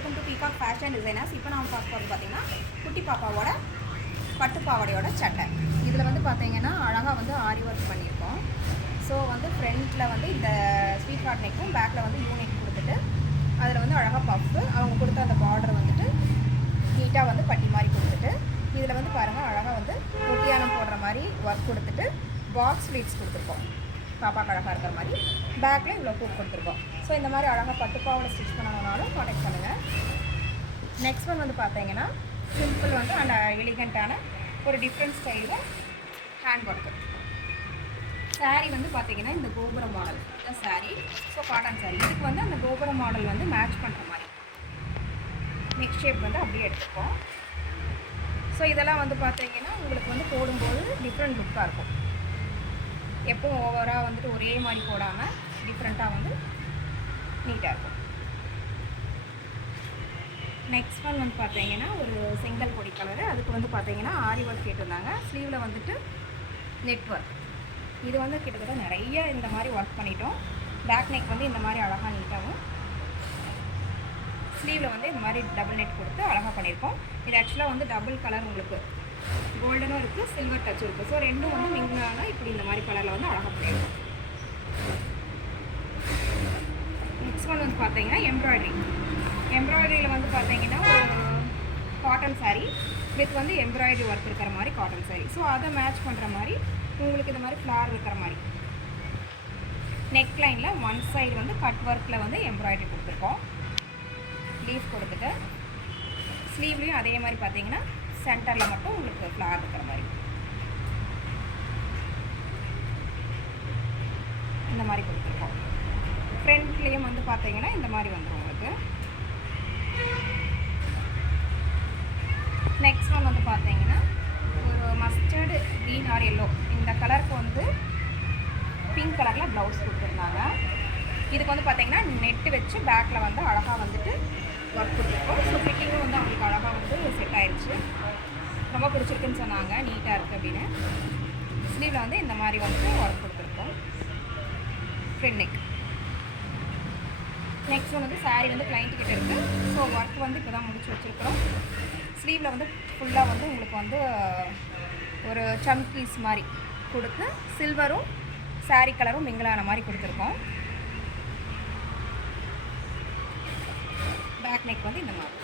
Welcome to peacock fashion designers. இப்போ நான் பார்க்க போகிறது பார்த்தீங்கன்னா குட்டி பாப்பாவோட பட்டு பாவாடையோட சட்டை. இதில் வந்து பார்த்தீங்கன்னா அழகாக வந்து ஆரி ஒர்க் பண்ணியிருக்கோம். ஸோ வந்து ஃப்ரண்ட்டில் வந்து இந்த ஸ்வீட் ஹார்ட் நெக்கும் பேக்கில் வந்து யூனிக் கொடுத்துட்டு அதில் வந்து அழகாக பஃப்பு அவங்க கொடுத்த அந்த பார்டர் வந்துட்டு நீட்டாக வந்து பட்டி மாதிரி கொடுத்துட்டு இதில் வந்து பாருங்கள் அழகாக வந்து ஒட்டியானம் போடுற மாதிரி ஒர்க் கொடுத்துட்டு பாக்ஸ் ஃப்ளீட்ஸ் கொடுத்துருக்கோம். பாப்பாக்கு அழகாக இருக்கிற மாதிரி பேக்கில் இவ்வளோ பூ கொடுத்துருக்கோம். ஸோ இந்த மாதிரி அழகாக பட்டுப்பாவோட ஸ்டிச் பண்ணணுன்னாலும் கான்டெக்ட் பண்ணுங்கள். நெக்ஸ்ட் ஒன் வந்து பார்த்தீங்கன்னா சிம்பிள் வந்து அந்த எலிகண்ட்டான ஒரு டிஃப்ரெண்ட் ஸ்டைலில் ஹேண்ட் ஒர்க்கு சாரீ வந்து பார்த்தீங்கன்னா இந்த கோபுர model sari. So cotton sari இதுக்கு வந்து அந்த கோபுர மாடல் வந்து மேட்ச் பண்ணுற மாதிரி நெக் ஷேப் வந்து அப்படியே எடுத்துப்போம். ஸோ இதெல்லாம் வந்து பார்த்தீங்கன்னா உங்களுக்கு வந்து போடும்போது டிஃப்ரெண்ட் லுக்காக இருக்கும். எப்பவும் ஓவராக வந்துட்டு ஒரே மாதிரி போடாமல் டிஃப்ரெண்ட்டாக வந்து நீட்டாக இருக்கும். நெக்ஸ்ட் ஒன் வந்து பார்த்தீங்கன்னா ஒரு செங்கல் பொடி கலரு. அதுக்கு வந்து பார்த்தீங்கன்னா ஆரி ஒர்க் கேட்டிருந்தாங்க. ஸ்லீவில் வந்துட்டு நெட் ஒர்க். இது வந்து கிட்டத்தட்ட நிறைய இந்த மாதிரி ஒர்க் பண்ணிட்டோம். பேக் நெக் வந்து இந்த மாதிரி அழகாக நீட்டாகவும் ஸ்லீவில் வந்து இந்த மாதிரி டபுள் நெட் கொடுத்து அழகாக பண்ணியிருக்கோம். இது ஆக்சுவலாக வந்து டபுள் கலர் உங்களுக்கு கோல்டனும் இருக்குது, சில்வர் டச் இருக்குது. ஸோ ரெண்டும் வந்து மிங்கிளாக இப்படி இந்த மாதிரி கலரில் வந்து அழகாக பண்ணியிருக்கோம். நெக்ஸ்ட் ஒன் வந்து பார்த்தீங்கன்னா எம்ப்ராய்டரியில் வந்து பார்த்தீங்கன்னா ஒரு காட்டன் சாரீ வித் வந்து எம்ப்ராய்டரி ஒர்க் இருக்கிற மாதிரி காட்டன் சாரீ. ஸோ அதை மேட்ச் பண்ணுற மாதிரி உங்களுக்கு இந்த மாதிரி ஃப்ளார் இருக்கிற மாதிரி நெக் லைனில் ஒன் சைடு வந்து கட் ஒர்க்கில் வந்து எம்ப்ராய்டரி கொடுத்துருக்கோம். லீஃப் கொடுத்துட்டு ஸ்லீவ்லேயும் அதே மாதிரி பார்த்தீங்கன்னா சென்டரில் மட்டும் உங்களுக்கு ஃப்ளார் இருக்கிற மாதிரி இந்த மாதிரி கொடுத்துருக்கோம். ஃப்ரண்ட்லேயும் வந்து பார்த்தீங்கன்னா இந்த மாதிரி வந்துடும் உங்களுக்கு. நெக்ஸ்ட் ஒன் வந்து பார்த்தீங்கன்னா ஒரு மஸ்டர்டு க்ரீன் ஆர் எல்லோ இந்த கலருக்கு வந்து பிங்க் கலரில் ப்ளவுஸ் கொடுத்துருந்தாங்க. இதுக்கு வந்து பார்த்தீங்கன்னா நெட்டு வச்சு பேக்கில் வந்து அழகாக வந்துட்டு ஒர்க் கொடுத்துருக்கோம். ஸோ ஃபிட்டிங்கும் வந்து அவங்களுக்கு அழகாக வந்து செட் ஆயிடுச்சு. ரொம்ப பிடிச்சிருக்குன்னு சொன்னாங்க, நீட்டாக இருக்குது அப்படின்னு. ஸ்லீவில் வந்து இந்த மாதிரி வந்து ஒர்க் கொடுத்துருக்கோம். Front neck. நெக்ஸ்ட் வந்து சாரீ வந்து கிளைண்ட் கிட்ட இருக்குது. ஸோ ஒர்க் வந்து இப்போ தான் முடிச்சு வச்சுருக்கிறோம். ஸ்லீவில் வந்து ஃபுல்லாக வந்து உங்களுக்கு வந்து ஒரு சம்கீஸ் மாதிரி கொடுத்து சில்வரும் சாரீ கலரும் மிங்கிளான மாதிரி கொடுத்துருக்கோம். பேக் நெக் வந்து இந்த மாதிரி,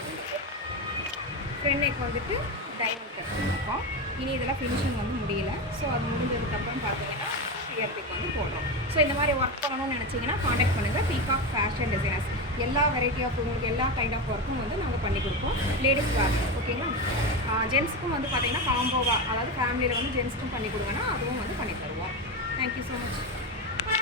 ஃப்ரண்ட் நெக் வந்துட்டு டைமண்ட் கட் பண்ணியிருக்கோம். இனி இதெல்லாம் ஃபினிஷிங் வந்து முடியல. ஸோ அது முடிஞ்சதுக்கப்புறம் பார்த்தீங்கன்னா கிளியர் பிக் வந்து போடுறோம். ஸோ இந்த மாதிரி ஒர்க் பண்ணணும்னு நினச்சிங்கன்னா காண்டாக்ட் பண்ணுங்கள். Peacock fashion designers. எல்லா வெரைட்டி ஆஃப் உங்களுக்கு எல்லா கைண்ட் ஆஃப் ஒர்க்கும் வந்து நாங்கள் பண்ணி கொடுப்போம். லேடிஸ் வேர் ஓகேங்களா. ஜென்ஸுக்கும் வந்து பார்த்தீங்கன்னா காம்போவாக, அதாவது ஃபேமிலியில் வந்து ஜென்ஸுக்கும் பண்ணி கொடுங்கன்னா அதுவும் வந்து பண்ணி தருவோம். Thank you so much.